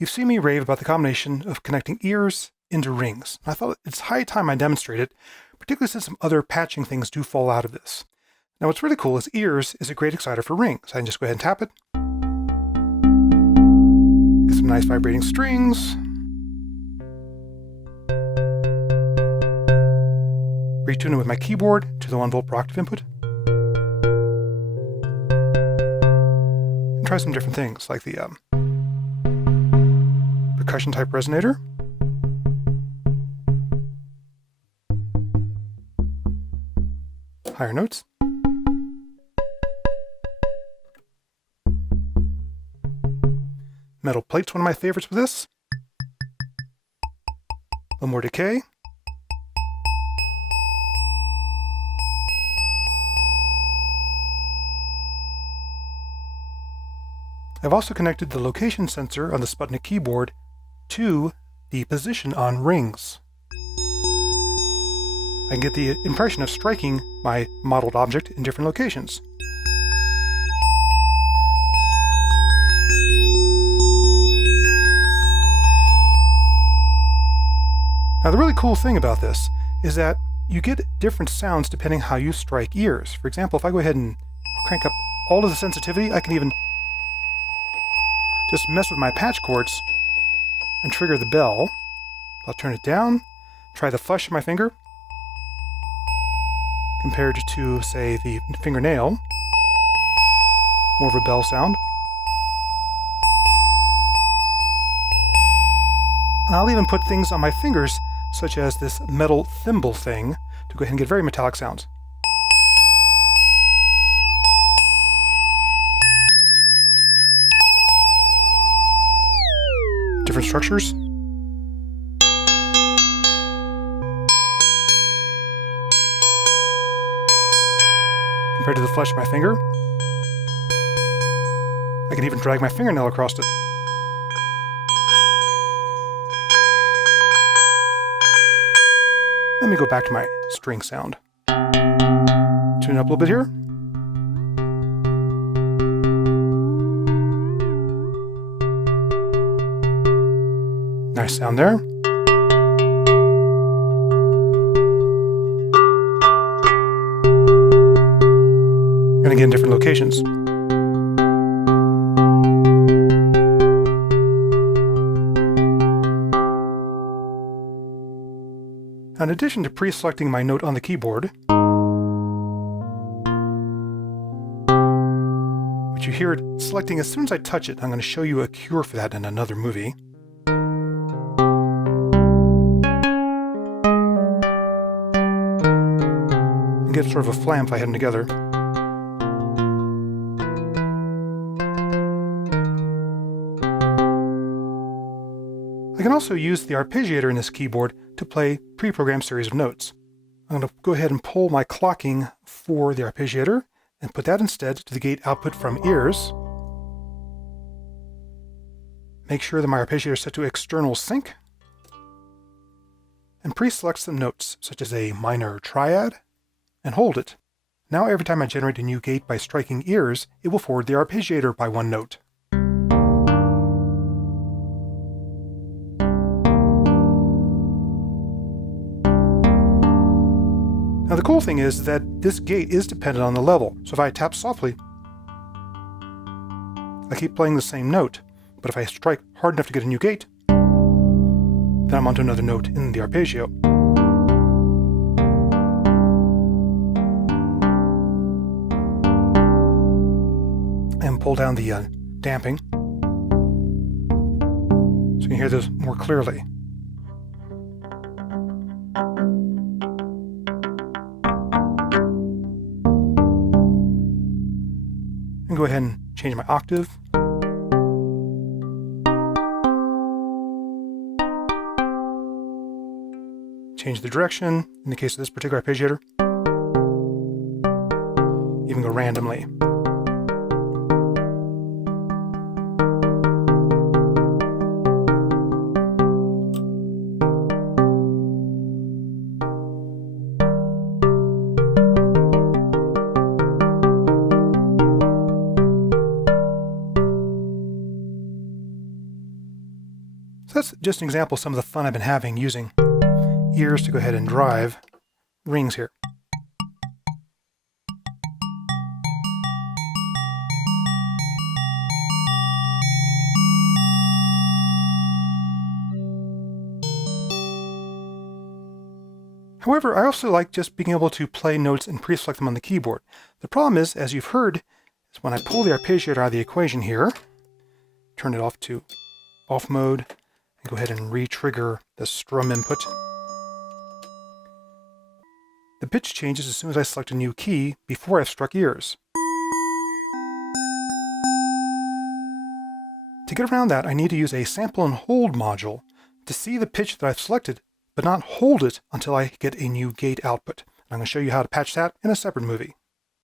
You've seen me rave about the combination of connecting ears into rings. I thought it's high time I demonstrate it, particularly since some other patching things do fall out of this. Now what's really cool is ears is a great exciter for rings. I can just go ahead and tap it. Get some nice vibrating strings. Retune it with my keyboard to the 1 volt per octave input. And try some different things like the percussion type resonator. Higher notes. Metal plate's one of my favorites with this. A little more decay. I've also connected the location sensor on the Sputnik keyboard to the position on rings. I can get the impression of striking my modeled object in different locations. Now the really cool thing about this is that you get different sounds depending how you strike ears. For example, if I go ahead and crank up all of the sensitivity, I can even just mess with my patch chords and trigger the bell. I'll turn it down, try the flush of my finger, compared to, say, the fingernail. More of a bell sound. And I'll even put things on my fingers, such as this metal thimble thing, to go ahead and get very metallic sounds. Different structures. Compared to the flesh of my finger. I can even drag my fingernail across it. Let me go back to my string sound. Tune it up a little bit here. Nice sound there. And again, different locations. In addition to pre-selecting my note on the keyboard, which you hear it selecting as soon as I touch it, I'm going to show you a cure for that in another movie. And get sort of a flam if I hit them together. I can also use the arpeggiator in this keyboard to play pre-programmed series of notes. I'm going to go ahead and pull my clocking for the arpeggiator and put that instead to the gate output from ears. Make sure that my arpeggiator is set to external sync. And pre-select some notes, such as a minor triad, and hold it. Now every time I generate a new gate by striking ears, it will forward the arpeggiator by 1 note. Now the cool thing is that this gate is dependent on the level, so if I tap softly, I keep playing the same note, but if I strike hard enough to get a new gate, then I'm onto another note in the arpeggio. And pull down the damping, so you can hear this more clearly. And go ahead and change my octave. Change the direction, in the case of this particular arpeggiator. Even go randomly. So that's just an example of some of the fun I've been having using ears to go ahead and drive rings here. However, I also like just being able to play notes and pre-select them on the keyboard. The problem is, as you've heard, is when I pull the arpeggiator out of the equation here, turn it off to off mode, and go ahead and re-trigger the strum input, the pitch changes as soon as I select a new key before I've struck ears. To get around that, I need to use a sample and hold module to see the pitch that I've selected, but not hold it until I get a new gate output. I'm going to show you how to patch that in a separate movie.